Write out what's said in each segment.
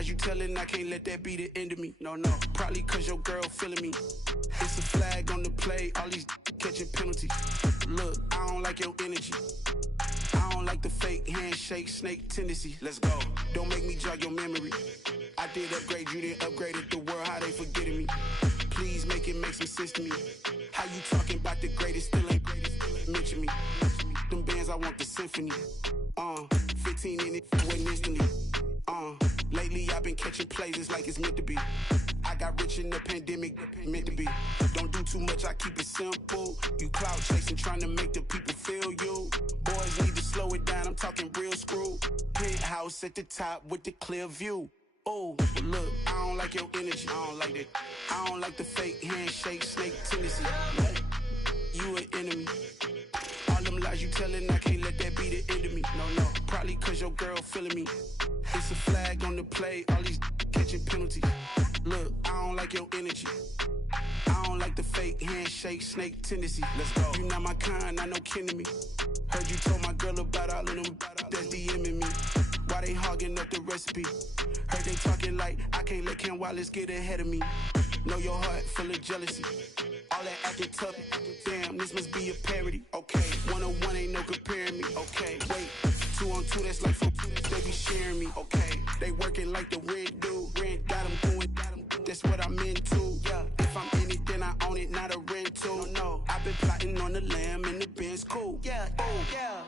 lies you telling, I can't let that be the end of me. No, probably cause your girl feeling me. It's a flag on the play, all these catching penalties. Look, I don't like your energy. I don't like the fake handshake, snake tendency. Let's go. Don't make me jog your memory. I did upgrade, you didn't upgrade it. The world, how they forgetting me. Please make it make some sense to me. How you talking about the greatest, still ain't mention me. Them bands, I want the symphony. 15 in it, waiting instantly. Lately I've been catching plays, it's like it's meant to be. I got rich in the pandemic, meant to be. Don't do too much, I keep it simple. You clout chasing, trying to make the people feel you. Boys need to slow it down, I'm talking real screw. Penthouse at the top with the clear view. Oh, look, I don't like your energy, I don't like that. I don't like the fake handshake, snake tendency. You an enemy. All them lies you telling, I can't let that be the end of me. No, probably cause your girl feeling me. It's a flag on the play, all these catching penalties. Look, I don't like your energy. I don't like the fake handshake, snake tendency. Let's go. You not my kind, not no kin to me. Heard you told my girl about all of them that's DMing me. Why they hogging up the recipe? Heard they talking like I can't let Ken Wallace get ahead of me. Know your heart full of jealousy. All that acting tough, damn, this must be a parody. Okay, 1-on-1 ain't no comparing me. Okay, wait, 2-on-2, that's like 4, they be sharing me. Okay, they working like the red dude. Red got them going, that's what I'm into. Yeah, if I'm in it, then I own it, not a rental. No, I've been plotting on the lamb and the Benz cool. Yeah, yeah.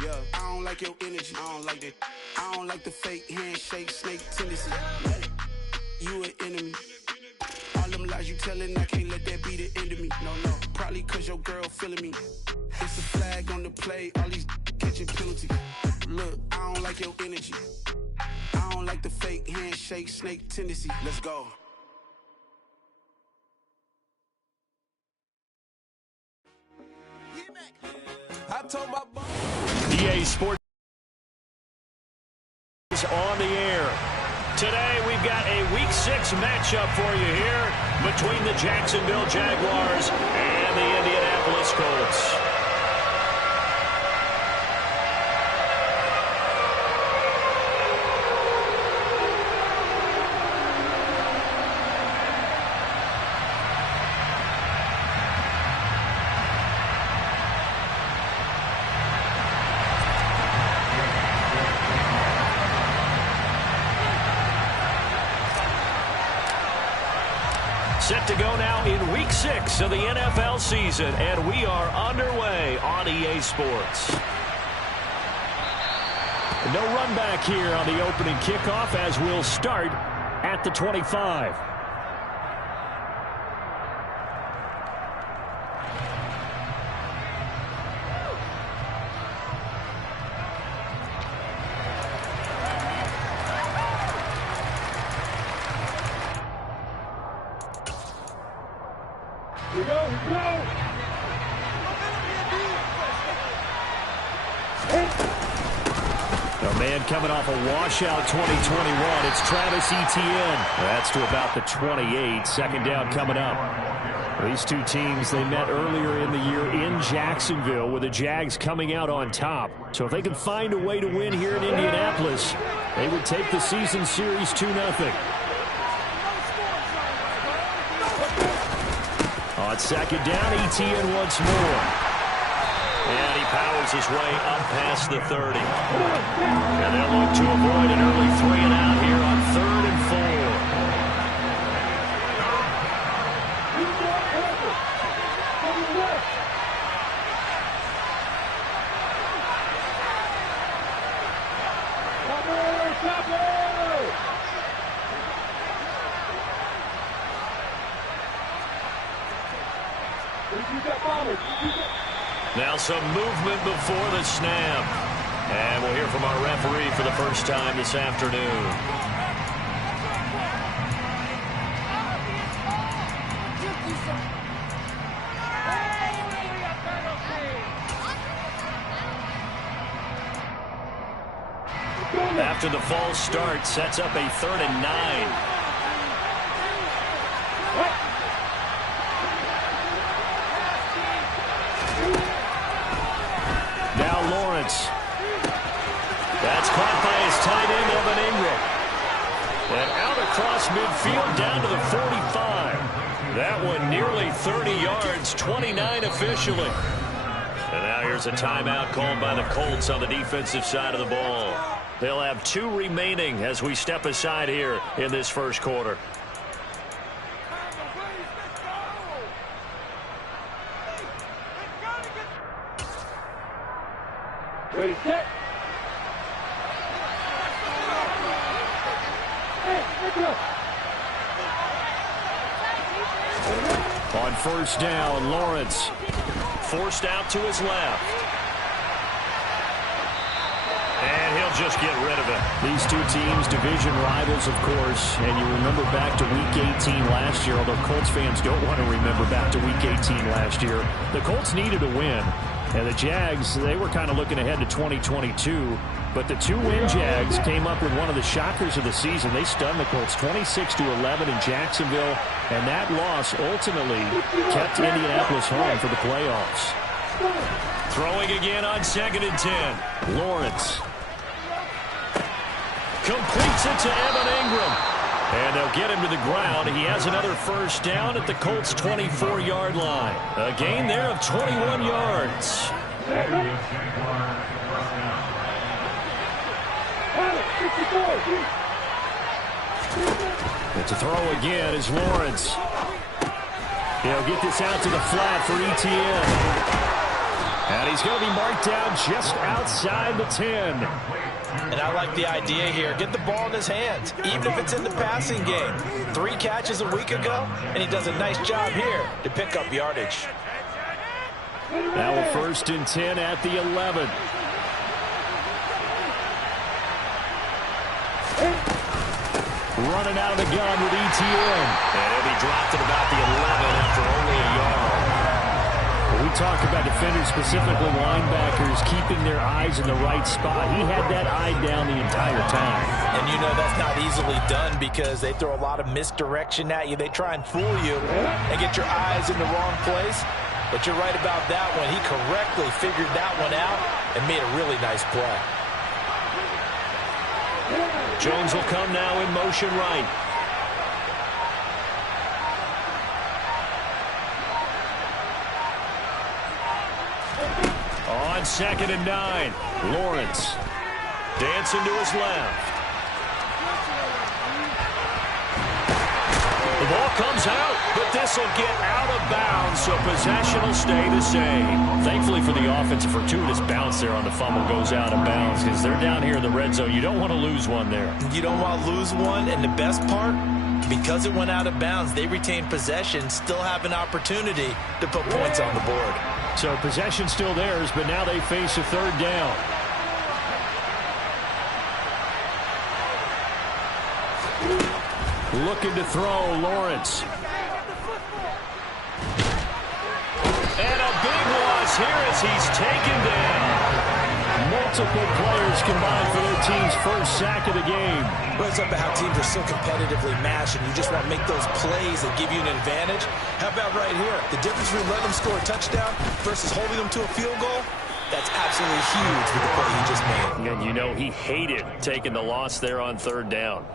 Yeah, I don't like your energy, I don't like that. I don't like the fake handshake, snake tendency. You an enemy. All them lies you telling, I can't let that be the end of me. No, probably cause your girl feeling me. It's a flag on the play, all these catching penalties. Look, I don't like your energy. I don't like the fake handshake, snake tendency. Let's go. I told my EA Sports is on the air. Today we've got a Week 6 matchup for you here between the Jacksonville Jaguars and the Indianapolis Colts. Set to go now in Week 6 of the NFL season, and we are underway on EA Sports. No run back here on the opening kickoff as we'll start at the 25. Coming off a washout 2021, it's Travis Etienne. That's to about the 28. Second down coming up. These two teams, they met earlier in the year in Jacksonville with the Jags coming out on top. So if they can find a way to win here in Indianapolis, they would take the season series 2-0. On second down, Etienne once more. And he powers his way up past the 30. And they'll look to avoid an early 3-and-out here on 3rd and 4. Now some movement before the snap. And we'll hear from our referee for the first time this afternoon. After the false start, sets up a 3rd and 9. That's caught by his is tight end Evan Ingram. And out across midfield down to the 45. That one nearly 30 yards, 29 officially. And now here's a timeout called by the Colts on the defensive side of the ball. They'll have 2 remaining as we step aside here in this first quarter. Ready, set. On first down, Lawrence forced out to his left. And he'll just get rid of it. These two teams, division rivals, of course. And you remember back to Week 18 last year, although Colts fans don't want to remember back to Week 18 last year. The Colts needed a win. And the Jags, they were kind of looking ahead to 2022. But the 2-win Jags came up with one of the shockers of the season. They stunned the Colts 26-11 in Jacksonville. And that loss ultimately kept Indianapolis home for the playoffs. Throwing again on 2nd and 10. Lawrence completes it to Evan Ingram. And they'll get him to the ground. He has another first down at the Colts' 24-yard line. A gain there of 21 yards. And to throw again is Lawrence. He'll get this out to the flat for Etienne. And he's going to be marked down just outside the 10. And I like the idea here. Get the ball in his hands, even if it's in the passing game. 3 catches a week ago, and he does a nice job here to pick up yardage. Now a 1st and 10 at the 11. Running out of the gun with Etienne. And he'll be dropped at about the 11 after only a yard. We talk about defenders, specifically linebackers, keeping their eyes in the right spot. He had that eye down the entire time. And you know that's not easily done because they throw a lot of misdirection at you. They try and fool you and get your eyes in the wrong place. But you're right about that one. He correctly figured that one out and made a really nice play. Jones will come now in motion right. On 2nd and 9, Lawrence dancing to his left. The ball comes out, but this will get out of bounds, so possession will stay the same. Thankfully for the offense, a fortuitous bounce there on the fumble goes out of bounds because they're down here in the red zone. You don't want to lose one there. You don't want to lose one, and the best part, because it went out of bounds, they retain possession, still have an opportunity to put points on the board. So possession still theirs, but now they face a 3rd down. Looking to throw, Lawrence. And a big loss here as he's taken down. Multiple players combined for their team's first sack of the game. Well, it's up to how teams are so competitively matched, and you just want to make those plays that give you an advantage. How about right here? The difference between letting them score a touchdown versus holding them to a field goal, that's absolutely huge with the play he just made. And you know he hated taking the loss there on 3rd down.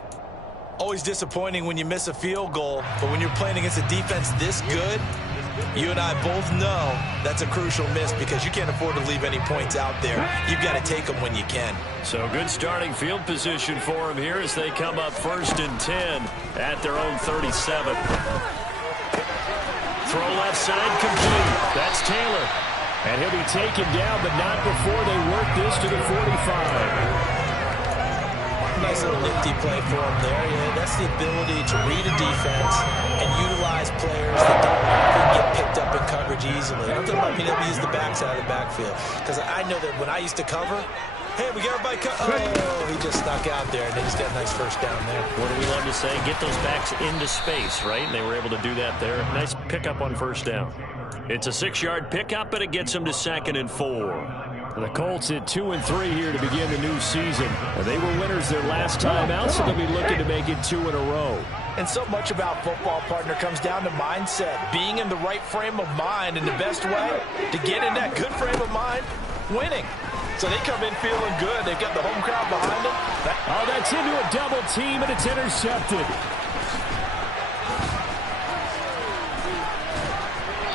Always disappointing when you miss a field goal, but when you're playing against a defense this good, you and I both know that's a crucial miss because you can't afford to leave any points out there. You've got to take them when you can. So good starting field position for them here as they come up 1st and 10 at their own 37. Throw left side complete. That's Taylor. And he'll be taken down, but not before they work this to the 45. Nice little nifty play for him there. Yeah, that's the ability to read a defense and utilize players that don't often get picked up in coverage easily. I'm talking about being able to use the backs out of the backfield. Because I know that when I used to cover, hey, we got everybody oh, he just snuck out there, and they just got a nice first down there. What do we love to say? Get those backs into space, right? And they were able to do that there. Nice pickup on first down. It's a 6-yard pickup, but it gets them to 2nd and 4. The Colts at 2-3 here to begin the new season. They were winners their last time out, so they'll be looking to make it 2 in a row. And so much about football, partner, comes down to mindset. Being in the right frame of mind, and the best way to get in that good frame of mind, winning. So they come in feeling good. They've got the home crowd behind them. Gets into a double team, and it's intercepted.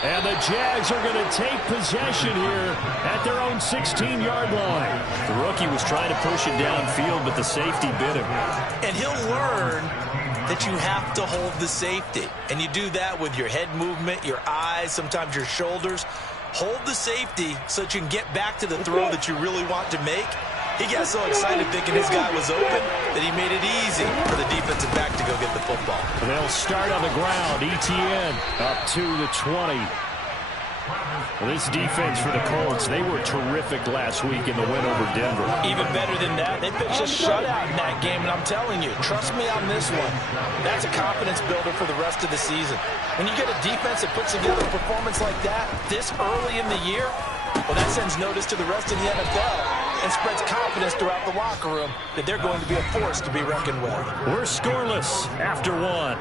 And the Jags are going to take possession here at their own 16-yard line. The rookie was trying to push it downfield, but the safety bit him. And he'll learn that you have to hold the safety. And you do that with your head movement, your eyes, sometimes your shoulders. Hold the safety so that you can get back to the throw that you really want to make. He got so excited thinking his guy was open that he made it easy for the defensive back to go get the football. They'll start on the ground. ETN up to the 20. Well, this defense for the Colts, they were terrific last week in the win over Denver. Even better than that, they pitched a shutout in that game, and I'm telling you, trust me on this one, that's a confidence builder for the rest of the season. When you get a defense that puts together a performance like that this early in the year, well, that sends notice to the rest of the NFL and spreads confidence throughout the locker room that they're going to be a force to be reckoned with. We're scoreless after one.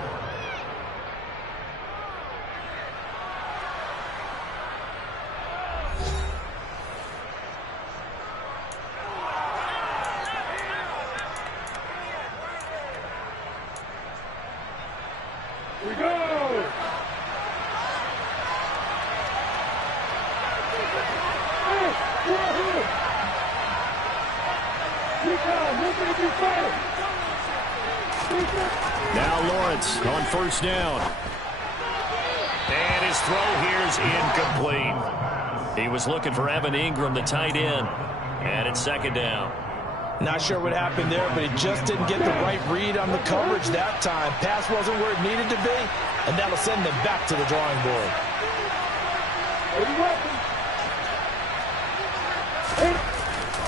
Now Lawrence on first down. And his throw here is incomplete. He was looking for Evan Ingram, the tight end. And it's second down. Not sure what happened there, but he just didn't get the right read on the coverage that time. Pass wasn't where it needed to be, and that'll send them back to the drawing board.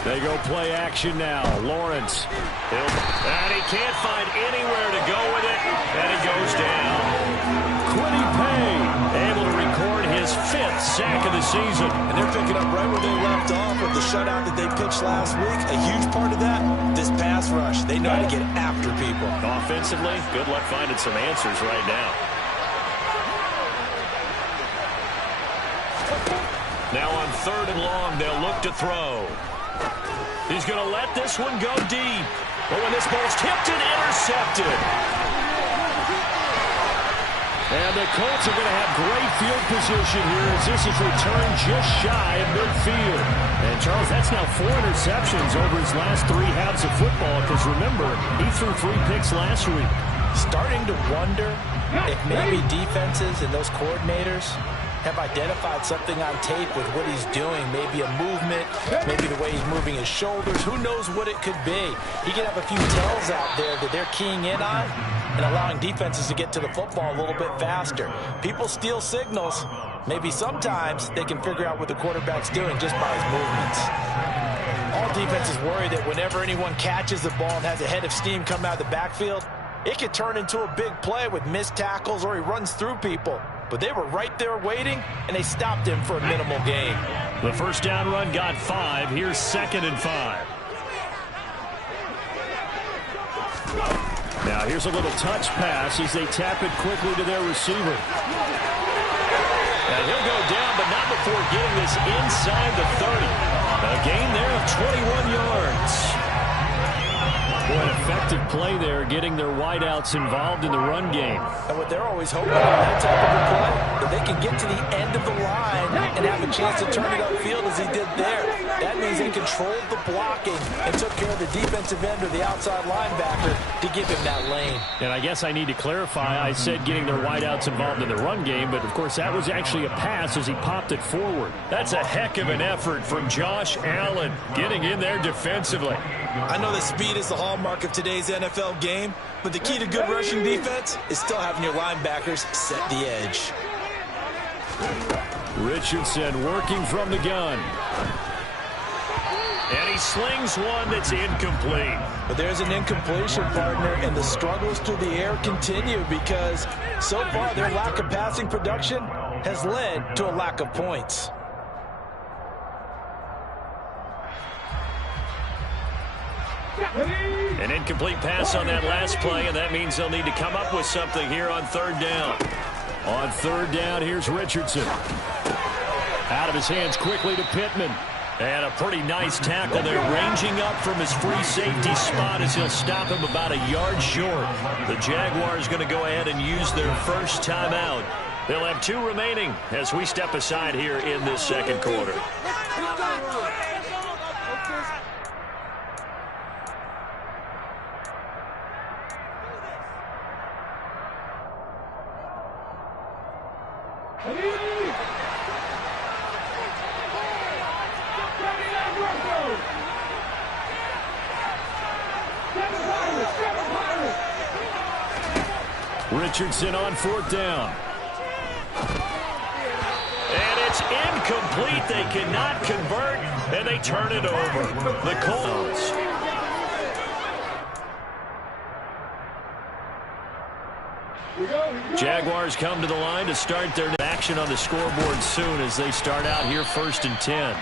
They go play action now. Lawrence. And he can't find anywhere to go with it. And it goes down. Quiddy Pay able to record his 5th sack of the season. And they're picking up right where they left off with the shutout that they pitched last week. A huge part of that, this pass rush. They know how to get after people. Offensively, good luck finding some answers right now. Now on 3rd and long, they'll look to throw. He's going to let this one go deep. But when this ball's tipped and intercepted. And the Colts are going to have great field position here as this is returned just shy of midfield. And, Charles, that's now 4 interceptions over his last 3 halves of football because, remember, he threw 3 picks last week. Starting to wonder if maybe defenses and those coordinators have identified something on tape with what he's doing. Maybe a movement, maybe the way he's moving his shoulders. Who knows what it could be? He could have a few tells out there that they're keying in on and allowing defenses to get to the football a little bit faster. People steal signals. Maybe sometimes they can figure out what the quarterback's doing just by his movements. All defenses worry that whenever anyone catches the ball and has a head of steam come out of the backfield, it could turn into a big play with missed tackles or he runs through people. But they were right there waiting, and they stopped him for a minimal gain. The first down run got 5. Here's 2nd and 5. Now here's a little touch pass as they tap it quickly to their receiver. And he'll go down, but not before getting this inside the 30. A gain there of 21 yards. Boy, an effective play there, getting their wideouts involved in the run game. And what they're always hoping on that type of a play, that they can get to the end of the line and have a chance to turn it upfield as he did there. That means he controlled the blocking and took care of the defensive end or the outside linebacker to give him that lane. And I guess I need to clarify, I said getting their wideouts involved in the run game, but of course that was actually a pass as he popped it forward. That's a heck of an effort from Josh Allen, getting in there defensively. I know that speed is the hallmark of today's NFL game, but the key to good rushing defense is still having your linebackers set the edge. Richardson working from the gun. And he slings one that's incomplete. But there's an incompletion, partner, and the struggles through the air continue because so far their lack of passing production has led to a lack of points. An incomplete pass on that last play, and that means they'll need to come up with something here on 3rd down. On 3rd down, here's Richardson. Out of his hands quickly to Pittman. And a pretty nice tackle there, ranging up from his free safety spot as he'll stop him about a yard short. The Jaguars going to go ahead and use their first timeout. They'll have 2 remaining as we step aside here in this second quarter. Richardson on 4th down. And it's incomplete. They cannot convert, and they turn it over. The Colts. Jaguars come to the line to start their action on the scoreboard soon as they start out here 1st and 10.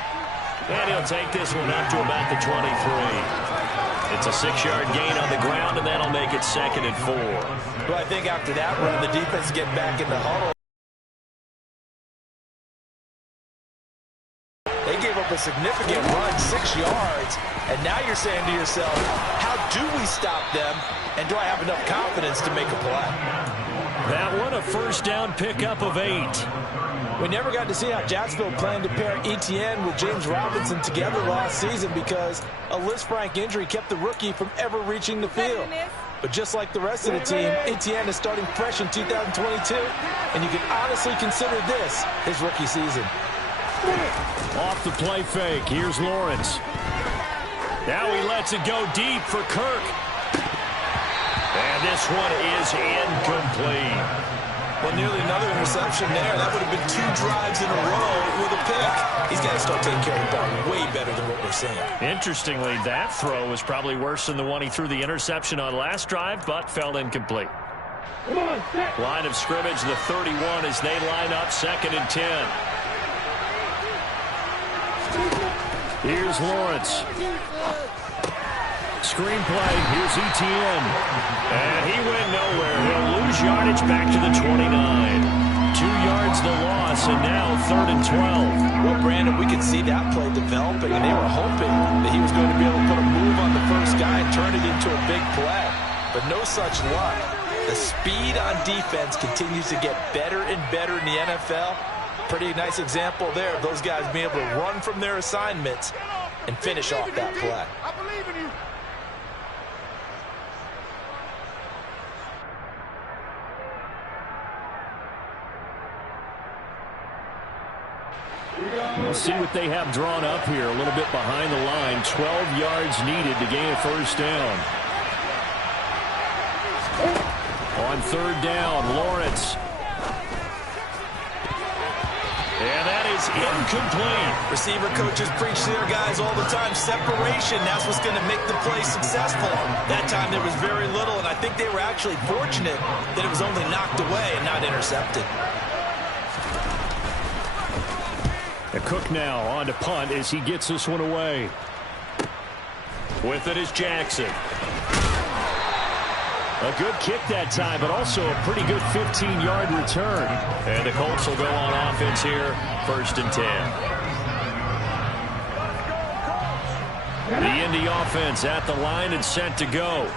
And he'll take this one up to about the 23. It's a 6-yard gain on the ground, and that'll make it 2nd and 4. Well, I think after that run, the defense getting back in the huddle. They gave up a significant run, 6 yards, and now you're saying to yourself, how do we stop them, and do I have enough confidence to make a play? That one, a 1st down pickup of 8. We never got to see how Jacksonville planned to pair Etienne with James Robinson together last season because a Lisfranc injury kept the rookie from ever reaching the field. But just like the rest of the team, Etienne is starting fresh in 2022, and you can honestly consider this his rookie season. Off the play fake, here's Lawrence. Now he lets it go deep for Kirk. And this one is incomplete. Well, nearly another interception there. That would have been 2 drives in a row with a pick. He's got to start taking care of the ball way better than what we're seeing. Interestingly, that throw was probably worse than the one he threw the interception on last drive, but fell incomplete. Line of scrimmage, the 31 as they line up 2nd and 10. Here's Lawrence. Screenplay, here's Etienne. And he went nowhere. He'll lose yardage back to the 29. 2 yards the loss, and now 3rd and 12. Well, Brandon, we could see that play developing, and they were hoping that he was going to be able to put a move on the first guy and turn it into a big play. But no such luck. The speed on defense continues to get better and better in the NFL. Pretty nice example there of those guys being able to run from their assignments and finish off that play. I believe in you. We'll see what they have drawn up here. A little bit behind the line. 12 yards needed to gain a 1st down. On 3rd down, Lawrence. And that is incomplete. Receiver coaches preach to their guys all the time. Separation, that's what's going to make the play successful. That time there was very little, and I think they were actually fortunate that it was only knocked away and not intercepted. Cook now on to punt as he gets this one away. With it is Jackson. A good kick that time, but also a pretty good 15-yard return. And the Colts will go on offense here, 1st and 10. The Indy offense at the line and set to go.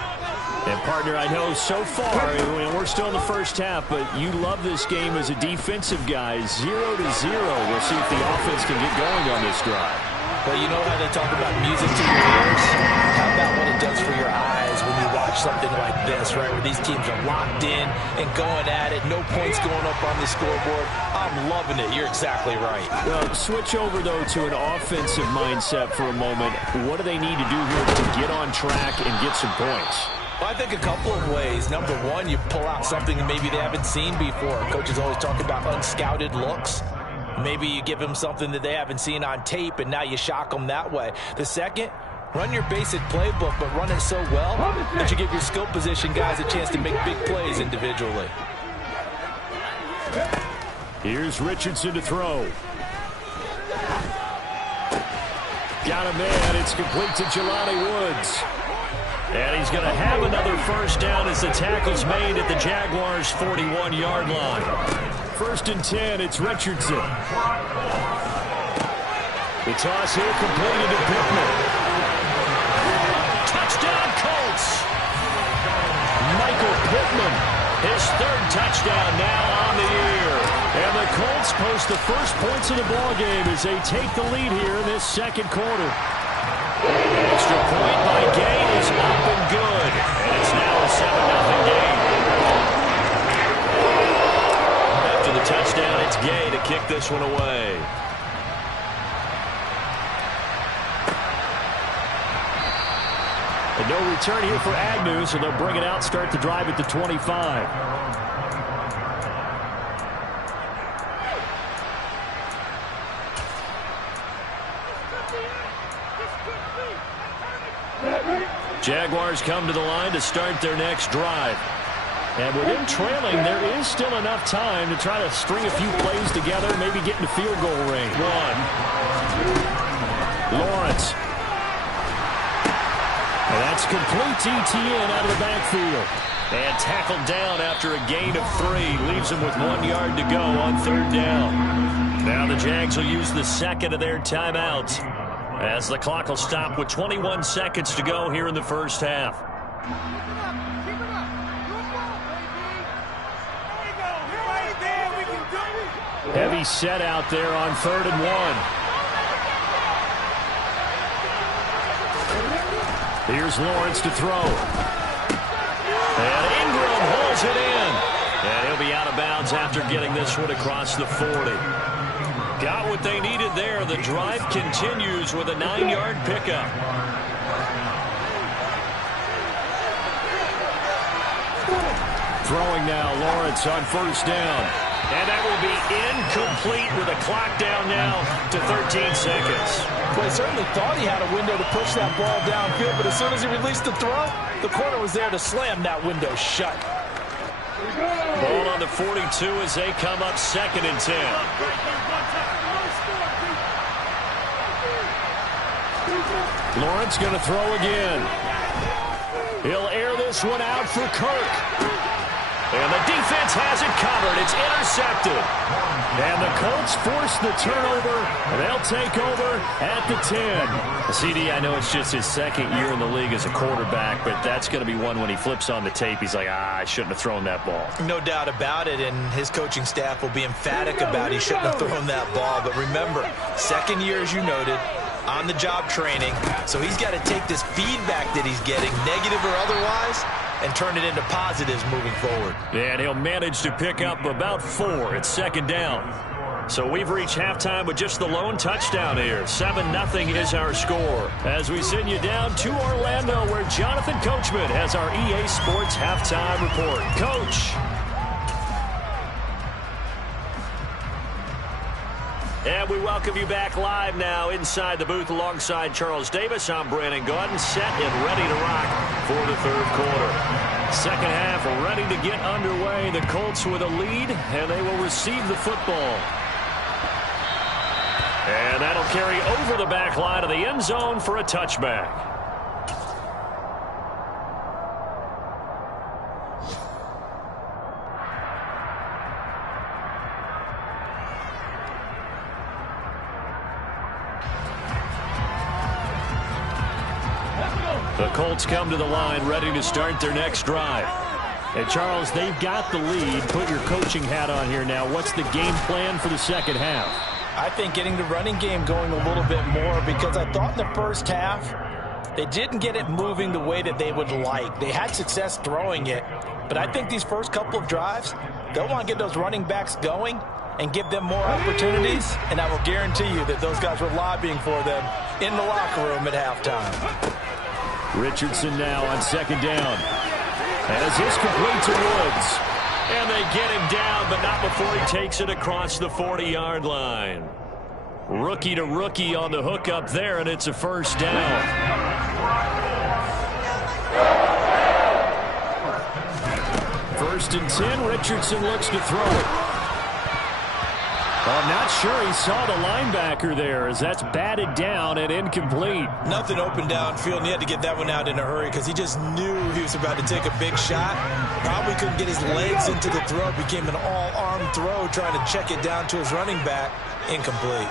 And, partner, I know so far, we're still in the first half, but you love this game as a defensive guy. 0-0. We'll see if the offense can get going on this drive. Well, you know how they talk about music to your ears? How about what it does for your eyes when you watch something like this, right, where these teams are locked in and going at it, no points going up on the scoreboard. I'm loving it. You're exactly right. Well, switch over, though, to an offensive mindset for a moment. What do they need to do here to get on track and get some points? Well, I think a couple of ways. Number one, you pull out something maybe they haven't seen before. Coaches always talk about unscouted looks. Maybe you give them something that they haven't seen on tape, and now you shock them that way. The second, run your basic playbook, but run it so well that you give your skill position guys a chance to make big plays individually. Here's Richardson to throw. Got a man. It's complete to Jelani Woods. And he's going to have another 1st down as the tackle's made at the Jaguars' 41-yard line. 1st and 10, it's Richardson. The toss here completed to Pittman. Touchdown, Colts! Michael Pittman, his third touchdown now on the year. And the Colts post the first points of the ballgame as they take the lead here in this second quarter. Extra point by Gay is up and good. And it's now a 7-0 game. After the touchdown, it's Gay to kick this one away. And no return here for Agnew, so they'll bring it out, start the drive at the 25. Jaguars come to the line to start their next drive. And with them trailing, there is still enough time to try to string a few plays together, maybe get into field goal range. Lawrence. And that's complete to Etienne out of the backfield. And tackled down after a gain of 3. Leaves him with 1 yard to go on third down. Now the Jags will use the second of their timeouts, as the clock will stop with 21 seconds to go here in the first half. Heavy set out there on 3rd and 1. Here's Lawrence to throw. And Ingram holds it in. And he'll be out of bounds after getting this one across the 40. Got what they needed there. The drive continues with a 9-yard pickup. Throwing now, Lawrence on first down. And that will be incomplete with a clock down now to 13 seconds. Well, he certainly thought he had a window to push that ball downfield, but as soon as he released the throw, the corner was there to slam that window shut. Ball on the 42 as they come up 2nd and 10. Lawrence going to throw again. He'll air this one out for Kirk. And the defense has it covered. It's intercepted. And the Colts force the turnover. And they'll take over at the 10. CD, I know it's just his 2nd year in the league as a quarterback, but that's going to be one when he flips on the tape. He's like, I shouldn't have thrown that ball. No doubt about it, and his coaching staff will be emphatic about he shouldn't have thrown that ball. But remember, 2nd year, as you noted, on-the-job training. So he's got to take this feedback that he's getting, negative or otherwise, and turn it into positives moving forward. And he'll manage to pick up about 4 at 2nd down. So we've reached halftime with just the lone touchdown here. 7-0 is our score. As we send you down to Orlando, where Jonathan Coachman has our EA Sports halftime report. Coach. And we welcome you back live now inside the booth alongside Charles Davis. I'm Brandon Gaudin, set and ready to rock for the 3rd quarter. Second half ready to get underway. The Colts with a lead, and they will receive the football. And that'll carry over the back line of the end zone for a touchback. The Colts come to the line ready to start their next drive. And Charles, they've got the lead. Put your coaching hat on here now. What's the game plan for the second half? I think getting the running game going a little bit more, because I thought in the first half they didn't get it moving the way that they would like. They had success throwing it, but I think these first couple of drives, they'll want to get those running backs going and give them more opportunities, and I will guarantee you that those guys were lobbying for them in the locker room at halftime. Richardson now on 2nd down. As this complete to Woods. And they get him down, but not before he takes it across the 40-yard line. Rookie to rookie on the hook up there, and it's a first down. First and 10, Richardson looks to throw it. I'm not sure he saw the linebacker there, as that's batted down and incomplete. Nothing open downfield, and he had to get that one out in a hurry because he just knew he was about to take a big shot. Probably couldn't get his legs into the throw. Became an all-arm throw, trying to check it down to his running back. Incomplete.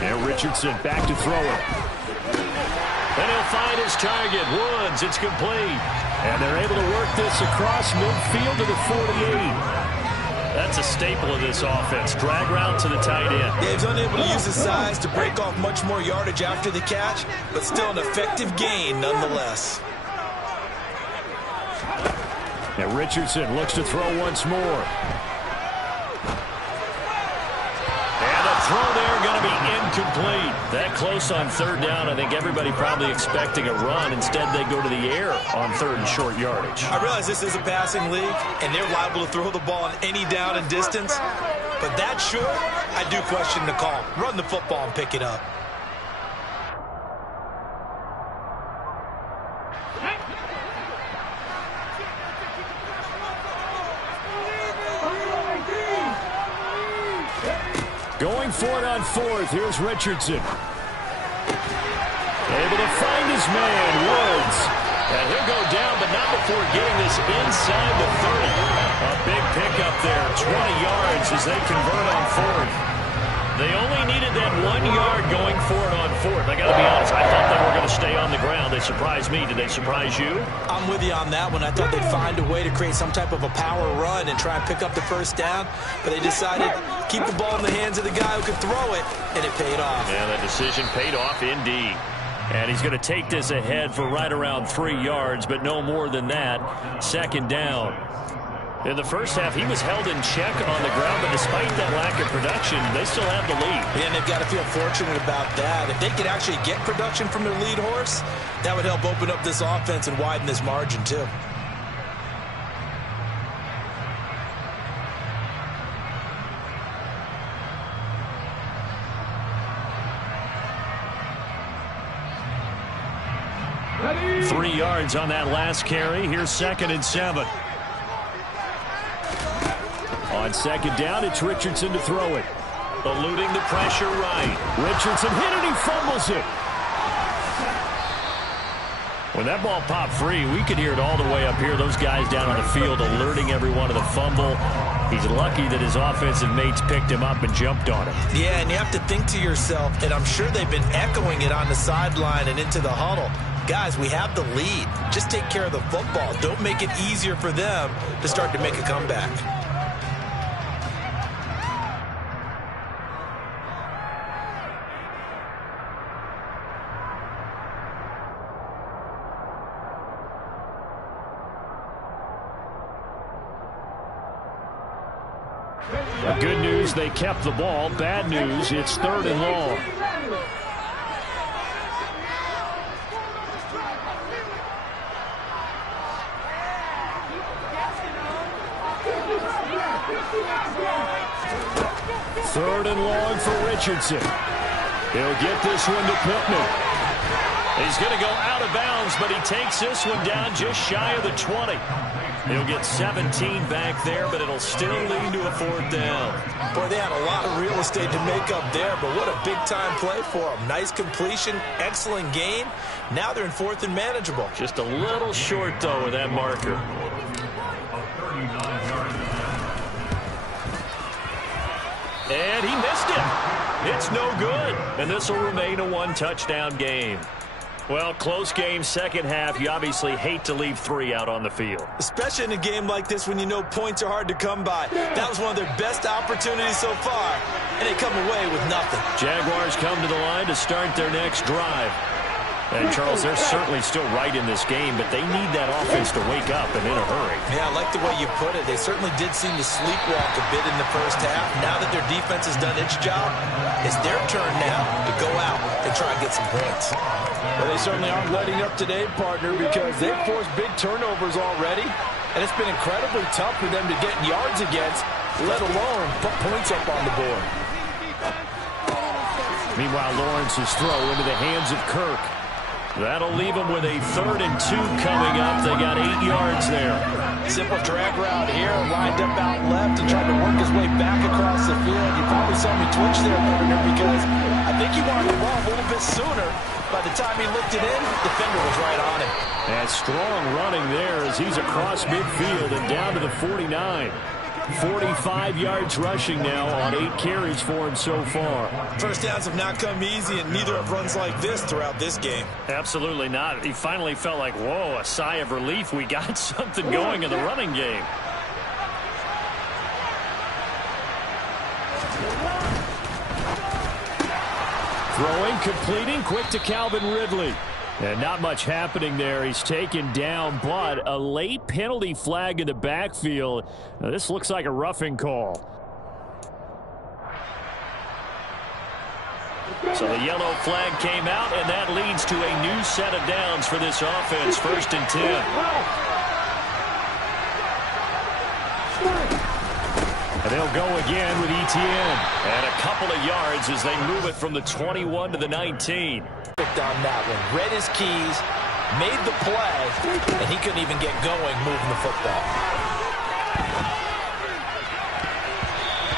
And Richardson back to throw it. And he'll find his target. Woods, it's complete. And they're able to work this across midfield to the 48. That's a staple of this offense. Drag route to the tight end. Yeah, he's unable to use his size to break off much more yardage after the catch, but still an effective gain nonetheless. And Richardson looks to throw once more. And the throw there going to be incomplete. That close on third down. I think everybody probably expecting a run. Instead, they go to the air on third and short yardage. I realize this is a passing league, and they're liable to throw the ball on any down and distance. But that short, I do question the call. Run the football and pick it up. Going for it on fourth. Here's Richardson. Able to find his man, Woods. And he'll go down, but not before getting this inside the 30. A big pickup there, 20 yards as they convert on fourth. They only needed that 1 yard going for it on fourth. I got to be honest, I thought they were going to stay on the ground. They surprised me. Did they surprise you? I'm with you on that one. I thought they'd find a way to create some type of a power run and try and pick up the first down, but they decided to keep the ball in the hands of the guy who could throw it, and it paid off. Yeah, that decision paid off indeed. And he's going to take this ahead for right around 3 yards, but no more than that. Second down. In the first half, he was held in check on the ground, but despite that lack of production, they still have the lead. And they've got to feel fortunate about that. If they could actually get production from their lead horse, that would help open up this offense and widen this margin too. Ready? 3 yards on that last carry. Here's 2nd and 7. On second down, it's Richardson to throw it. Eluding the pressure right. Richardson hit it, he fumbles it. When that ball popped free, we could hear it all the way up here. Those guys down on the field alerting everyone of the fumble. He's lucky that his offensive mates picked him up and jumped on him. Yeah, and you have to think to yourself, and I'm sure they've been echoing it on the sideline and into the huddle. Guys, we have the lead. Just take care of the football. Don't make it easier for them to start to make a comeback. Good news, they kept the ball. Bad news, it's 3rd and long. Third and long for Richardson. He'll get this one to Pittman. He's going to go out of bounds, but he takes this one down just shy of the 20. He'll get 17 back there, but it'll still lead to a 4th down. Boy, they had a lot of real estate to make up there, but what a big-time play for them. Nice completion, excellent gain. Now they're in 4th and manageable. Just a little short, though, with that marker. And he missed it. It's no good. And this will remain a 1-touchdown game. Well, close game, second half. You obviously hate to leave 3 out on the field. Especially in a game like this when you know points are hard to come by. That was one of their best opportunities so far, and they come away with nothing. Jaguars come to the line to start their next drive. And, Charles, they're certainly still right in this game, but they need that offense to wake up and in a hurry. Yeah, I like the way you put it. They certainly did seem to sleepwalk a bit in the first half. Now that their defense has done its job, it's their turn now to go out and try and get some points. Well, they certainly aren't letting up today, partner, because they've forced big turnovers already, and it's been incredibly tough for them to get yards against, let alone put points up on the board. Meanwhile, Lawrence's throw into the hands of Kirk. That'll leave them with a 3rd and 2 coming up. They got 8 yards there. Simple drag route here, lined up out left and tried to work his way back across the field. You probably saw me twitch there, partner, because I think he wanted the ball a little bit sooner. By the time he looked it in, the defender was right on him. And strong running there as he's across midfield and down to the 49. 45 yards rushing now on 8 carries for him so far. First downs have not come easy, and neither have runs like this throughout this game. Absolutely not. He finally felt like, whoa, a sigh of relief. We got something going in the running game. Throwing, completing, quick to Calvin Ridley. And not much happening there. He's taken down, but a late penalty flag in the backfield. Now, this looks like a roughing call. So the yellow flag came out, and that leads to a new set of downs for this offense. 1st and 10. And they'll go again with Etienne. And a couple of yards as they move it from the 21 to the 19. On that one. Read his keys, made the play, and he couldn't even get going moving the football.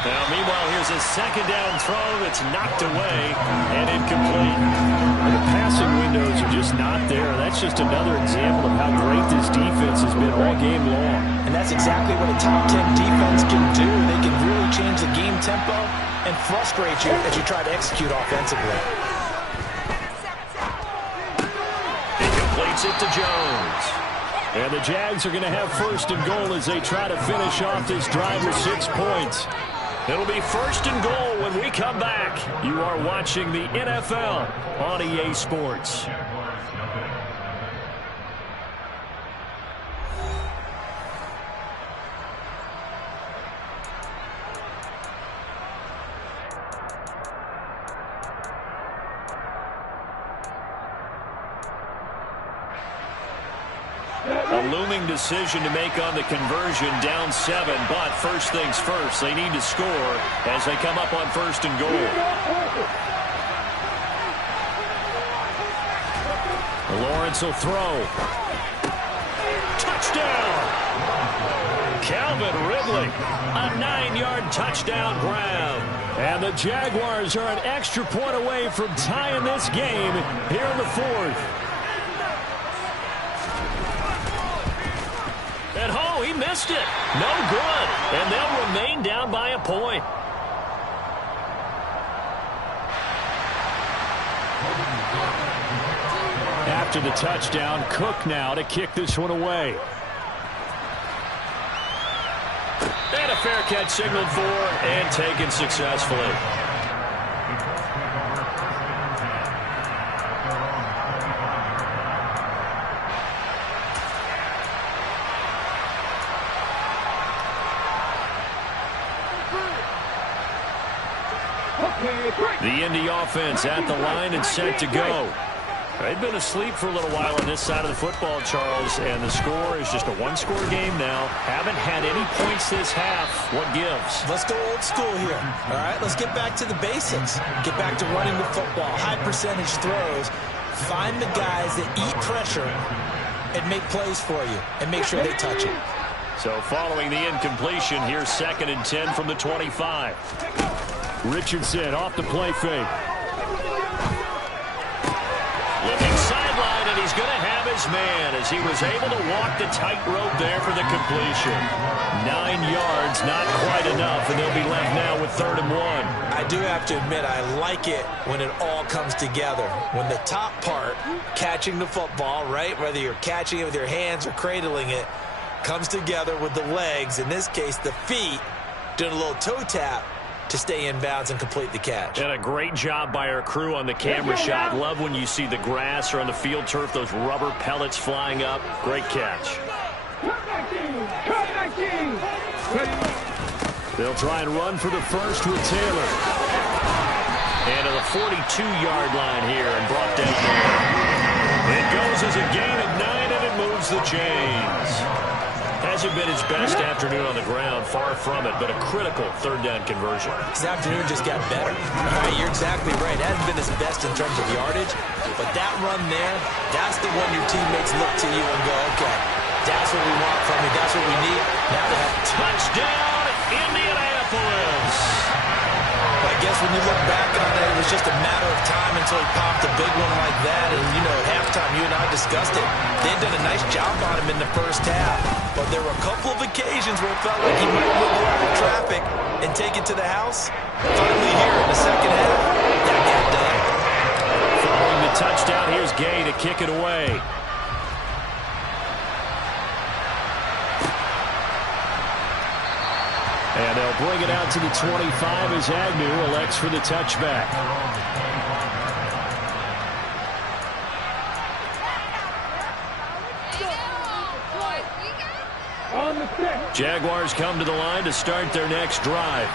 Now, meanwhile, here's a 2nd down throw that's knocked away and incomplete. The passing windows are just not there. That's just another example of how great this defense has been all game long. And that's exactly what a top 10 defense can do. They can really change the game tempo and frustrate you as you try to execute offensively. It to Jones. And the Jags are going to have 1st and goal as they try to finish off this drive with 6 points. It'll be 1st and goal when we come back. You are watching the NFL on EA Sports. A looming decision to make on the conversion, down 7, but first things first, they need to score as they come up on 1st and goal. Lawrence will throw. Touchdown! Calvin Ridley, a 9-yard touchdown grab. And the Jaguars are an extra point away from tying this game here in the 4th. And oh, he missed it. No good. And they'll remain down by a point. After the touchdown, Cook now to kick this one away. And a fair catch signaled for and taken successfully. The Indy offense at the line and set to go. They've been asleep for a little while on this side of the football, Charles, and the score is just a one-score game now. Haven't had any points this half. What gives? Let's go old school here. All right, let's get back to the basics. Get back to running the football, high-percentage throws. Find the guys that eat pressure and make plays for you and make sure they touch it. So following the incompletion, here's 2nd and 10 from the 25. Richardson off the play fake. Looking sideline, and he's going to have his man as he was able to walk the tightrope there for the completion. 9 yards, not quite enough, and they'll be left now with 3rd and 1. I do have to admit, I like it when it all comes together. When the top part, catching the football, right, whether you're catching it with your hands or cradling it, comes together with the legs, in this case the feet, doing a little toe tap to stay in bounds and complete the catch. And a great job by our crew on the camera shot. Love when you see the grass or on the field turf, those rubber pellets flying up. Great catch. They'll try and run for the first with Taylor. And to the 42-yard line here and brought down there. It goes as a gain of 9, and it moves the chains. Hasn't been his best afternoon on the ground, far from it, but a critical 3rd down conversion. His afternoon just got better. All right, you're exactly right. It hasn't been his best in terms of yardage, but that run there, that's the one your teammates look to you and go, okay, that's what we want from you. That's what we need. Now they have touchdown, Indianapolis. I guess when you look back on it, it was just a matter of time until he popped a big one like that. And, you know, at halftime, you and I discussed it. They had done a nice job on him in the first half, but there were a couple of occasions where it felt like he might wiggle out of traffic and take it to the house. Finally here in the second half, that got done. Following the touchdown, here's Gay to kick it away. And they'll bring it out to the 25 as Agnew elects for the touchback. Jaguars come to the line to start their next drive.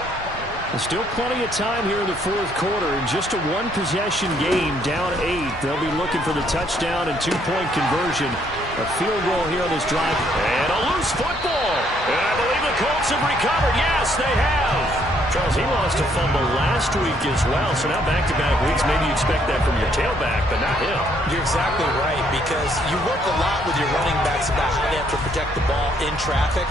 There's still plenty of time here in the fourth quarter. In just a one-possession game, down 8. They'll be looking for the touchdown and two-point conversion. A field goal here on this drive. And a loose football. And I believe the Colts have recovered. Yes, they have. Charles, he lost a fumble last week as well. So now back-to-back weeks, maybe you expect that from your tailback, but not him. You're exactly right, because you work a lot with your running backs about how they have to protect the ball in traffic.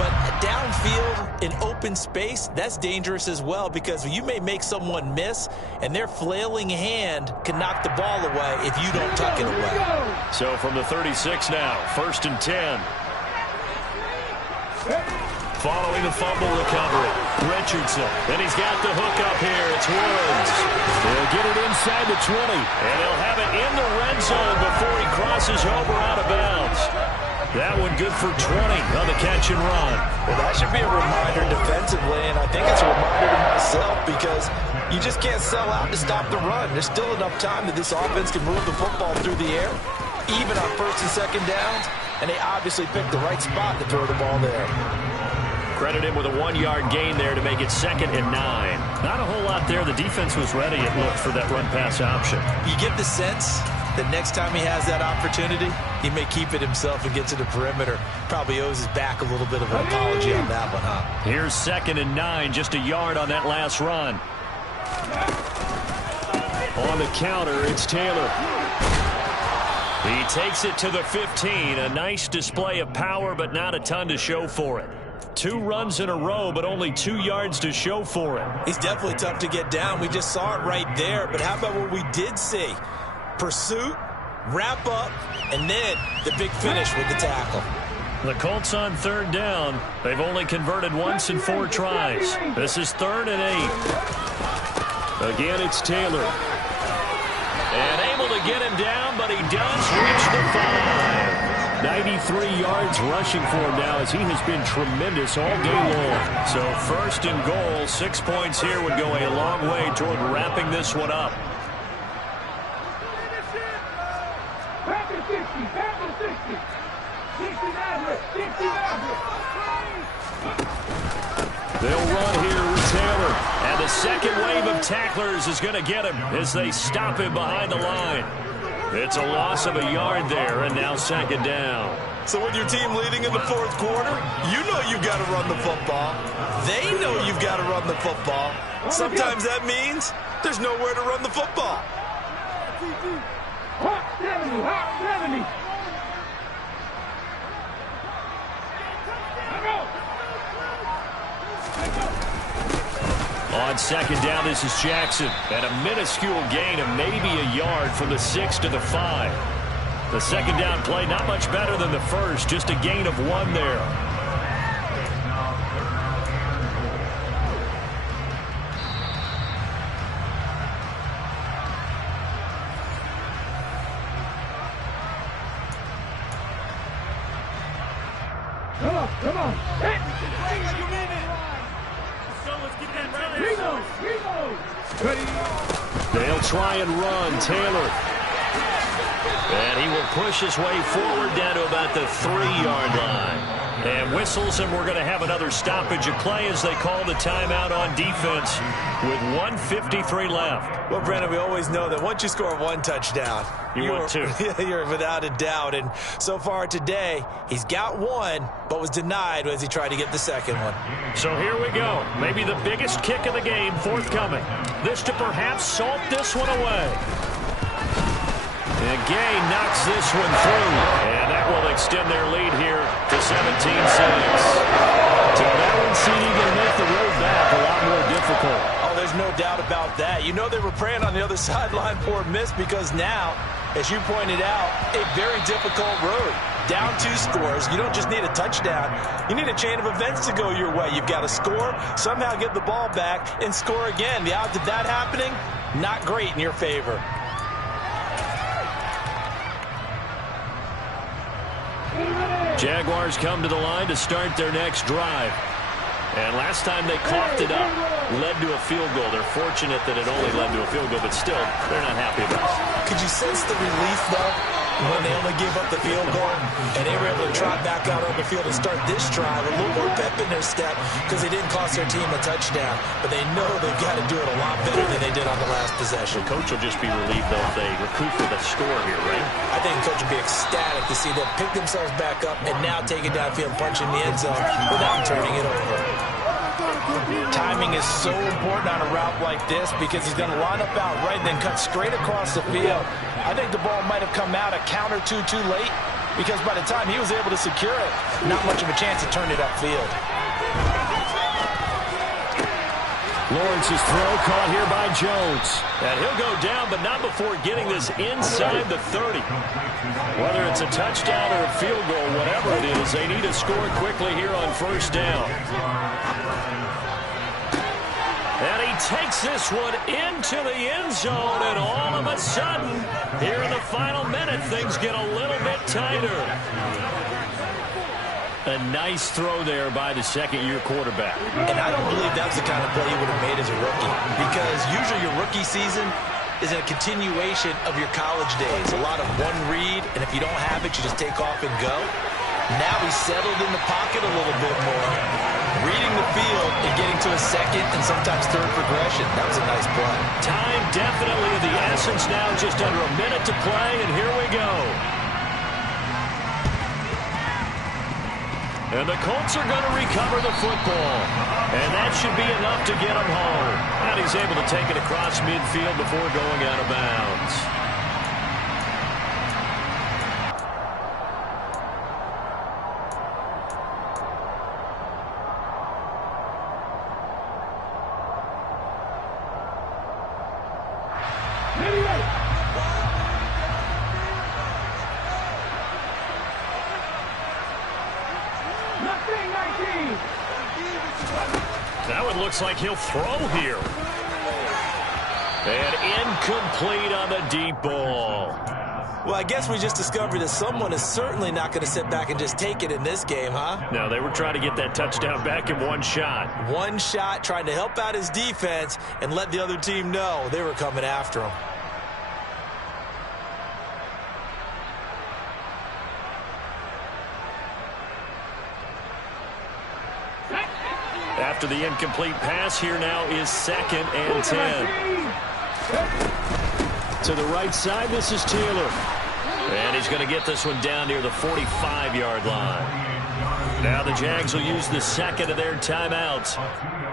But downfield in open space, that's dangerous as well, because you may make someone miss, and their flailing hand can knock the ball away if you don't tuck it away. So from the 36 now, 1st and 10. Following the fumble recovery, Richardson. And he's got the hook up here. It's Woods. They'll get it inside the 20. And they'll have it in the red zone before he crosses over out of bounds. That one good for 20 on the catch and run. Well, that should be a reminder defensively, and I think it's a reminder to myself, because you just can't sell out to stop the run. There's still enough time that this offense can move the football through the air, even on 1st and 2nd downs, and they obviously picked the right spot to throw the ball there. Credit him with a 1-yard gain there to make it 2nd and 9. Not a whole lot there. The defense was ready, it looked, for that run-pass option. You get the sense that next time he has that opportunity, he may keep it himself and get to the perimeter. Probably owes his back a little bit of an apology on that one, huh? Here's 2nd and 9, just a yard on that last run. On the counter, it's Taylor. He takes it to the 15. A nice display of power, but not a ton to show for it. 2 runs in a row, but only 2 yards to show for it. He's definitely tough to get down. We just saw it right there. But how about what we did see? Pursuit, wrap up, and then the big finish with the tackle. The Colts on 3rd down. They've only converted once in 4 tries. This is 3rd and 8. Again, it's Taylor. And able to get him down, but he does reach the 5. 93 yards rushing for him now, as he has been tremendous all game long. So 1st and goal, 6 points here would go a long way toward wrapping this one up. They'll run here with Taylor. And the second wave of tacklers is going to get him as they stop him behind the line. It's a loss of a yard there, and now 2nd down. So with your team leading in the 4th quarter, you know you've got to run the football. They know you've got to run the football. Sometimes that means there's nowhere to run the football. On 2nd down, this is Jackson. And a minuscule gain of maybe a yard from the 6 to the 5. The 2nd down play, not much better than the first. Just a gain of 1 there. Come on. They'll try and run. Taylor. And he will push his way forward down to about the 3-yard line. And whistles, and we're going to have another stoppage of play as they call the timeout on defense with 1:53 left. Well, Brandon, we always know that once you score 1 touchdown, you're without a doubt. And so far today, he's got 1, but was denied as he tried to get the second one. So here we go. Maybe the biggest kick of the game forthcoming. This to perhaps salt this one away. And Gay knocks this one through. And that will extend their lead here to 17-6. So that one, CD, going to make the road back a lot more difficult. Oh, there's There's no doubt about that. You know they were praying on the other sideline for a miss because now, as you pointed out, a very difficult road. Down 2 scores. You don't just need a touchdown. You need a chain of events to go your way. You've got to score, somehow get the ball back, and score again. The odds of that happening, not great in your favor. Jaguars come to the line to start their next drive. And last time they coughed it up, led to a field goal. They're fortunate that it only led to a field goal, but still, they're not happy about it. Could you sense the relief, though, when they only gave up the field goal and they were able to trot back out on the field and start this drive a little more pep in their step because they didn't cost their team a touchdown, but they know they've got to do it a lot better than they did on the last possession. The coach will just be relieved, though, if they recoup with a score here, right? I think the coach will be ecstatic to see them pick themselves back up and now take it downfield and punch in the end zone without turning it over. Timing is so important on a route like this because he's going to line up out right and then cut straight across the field. I think the ball might have come out a count or two too late because by the time he was able to secure it, not much of a chance to turn it upfield. Lawrence's throw caught here by Jones. And he'll go down, but not before getting this inside the 30. Whether it's a touchdown or a field goal, whatever it is, they need to score quickly here on first down. And he takes this one into the end zone, and all of a sudden, here in the final minute, things get a little bit tighter. A nice throw there by the second-year quarterback. And I don't believe that's the kind of play he would have made as a rookie because usually your rookie season is a continuation of your college days. A lot of one read, and if you don't have it, you just take off and go. Now he's settled in the pocket a little bit more, reading the field and getting to a second and sometimes third progression. That was a nice play. Time definitely of the essence now, just under a minute to play, and here we go. And the Colts are going to recover the football. And that should be enough to get him home. And he's able to take it across midfield before going out of bounds. Now it looks like he'll throw here. And incomplete on the deep ball. Well, I guess we just discovered that someone is certainly not going to sit back and just take it in this game, huh? No, they were trying to get that touchdown back in one shot. One shot, trying to help out his defense and let the other team know they were coming after him. After the incomplete pass, here now is 2nd and 10. To the right side, this is Taylor. And he's going to get this one down near the 45-yard line. Now the Jags will use the second of their timeouts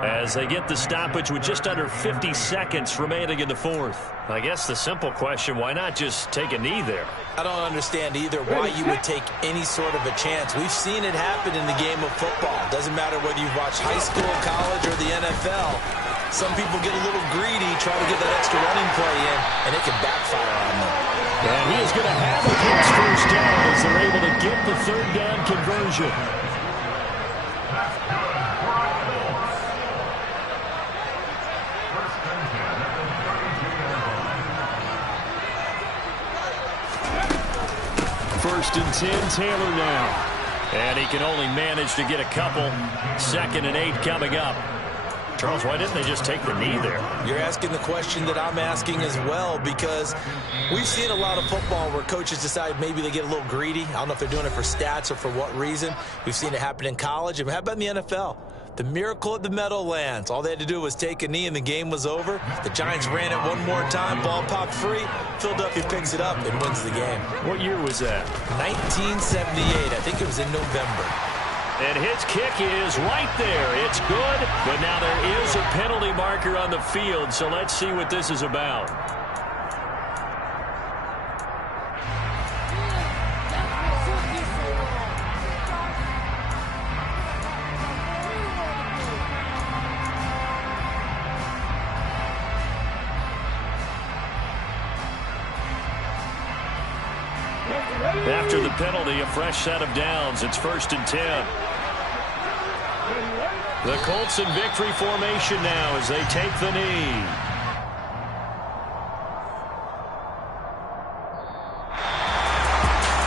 as they get the stoppage with just under 50 seconds remaining in the fourth. I guess the simple question, why not just take a knee there? I don't understand either why you would take any sort of a chance. We've seen it happen in the game of football. Doesn't matter whether you've watched high school, college, or the NFL. Some people get a little greedy, try to get that extra running play in, and it can backfire on them. And he is going to have a Colts first down as they're able to get the third down conversion. First and 10, Taylor now. And he can only manage to get a couple. 2nd and 8 coming up. Charles, why didn't they just take the knee there? You're asking the question that I'm asking as well, because we've seen a lot of football where coaches decide maybe they get a little greedy. I don't know if they're doing it for stats or for what reason. We've seen it happen in college. And how about in the NFL? The miracle at the Meadowlands. All they had to do was take a knee and the game was over. The Giants ran it one more time. Ball popped free. Philadelphia picks it up and wins the game. What year was that? 1978. I think it was in November. And his kick is right there. It's good, but now there is a penalty marker on the field, so let's see what this is about. After the penalty, a fresh set of downs. It's 1st and 10. The Colts in victory formation now as they take the knee.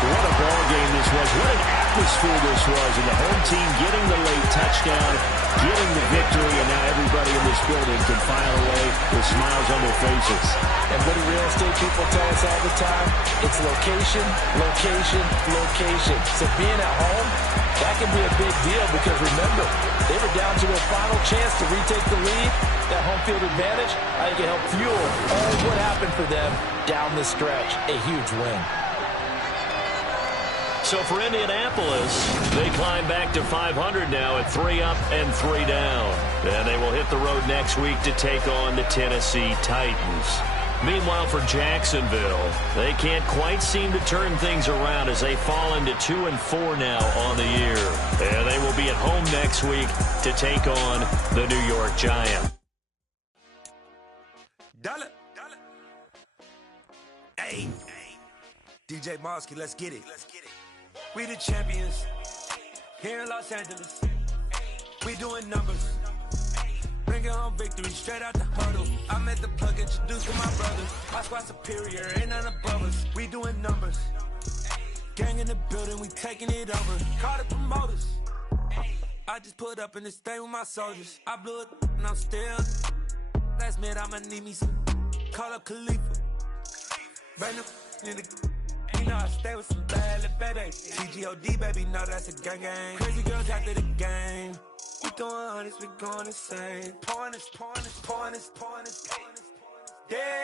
What a ball game this was. What an atmosphere this was. And the home team getting the late touchdown, getting the victory, and now everybody in this building can file away with smiles on their faces. And what do real estate people tell us all the time? It's location, location, location. So being at home, that can be a big deal because remember, they were down to their final chance to retake the lead. That home field advantage, I think it helped fuel all what happened for them down the stretch. A huge win. So for Indianapolis, they climb back to 500 now at 3 up and 3 down. And they will hit the road next week to take on the Tennessee Titans. Meanwhile, for Jacksonville, they can't quite seem to turn things around as they fall into 2-4 now on the year. And they will be at home next week to take on the New York Giants. Dollar. Hey. DJ Mosky, let's get it. We the champions here in Los Angeles. We doing numbers. Bringing home victory straight out the huddle. I'm at the plug, introduced to my brothers. My squad superior, ain't none above us. We doing numbers. Gang in the building, we taking it over. Call the promoters. I just put up in this thing with my soldiers. I blew it and I'm still. Last minute, I'ma need me some. Call up Khalifa. Bring them in the. You know I stay with some bad little baby. TGOD, baby, no, that's a gang gang. Crazy girls after the game. We doing honest, we going insane. Pointers. Yeah.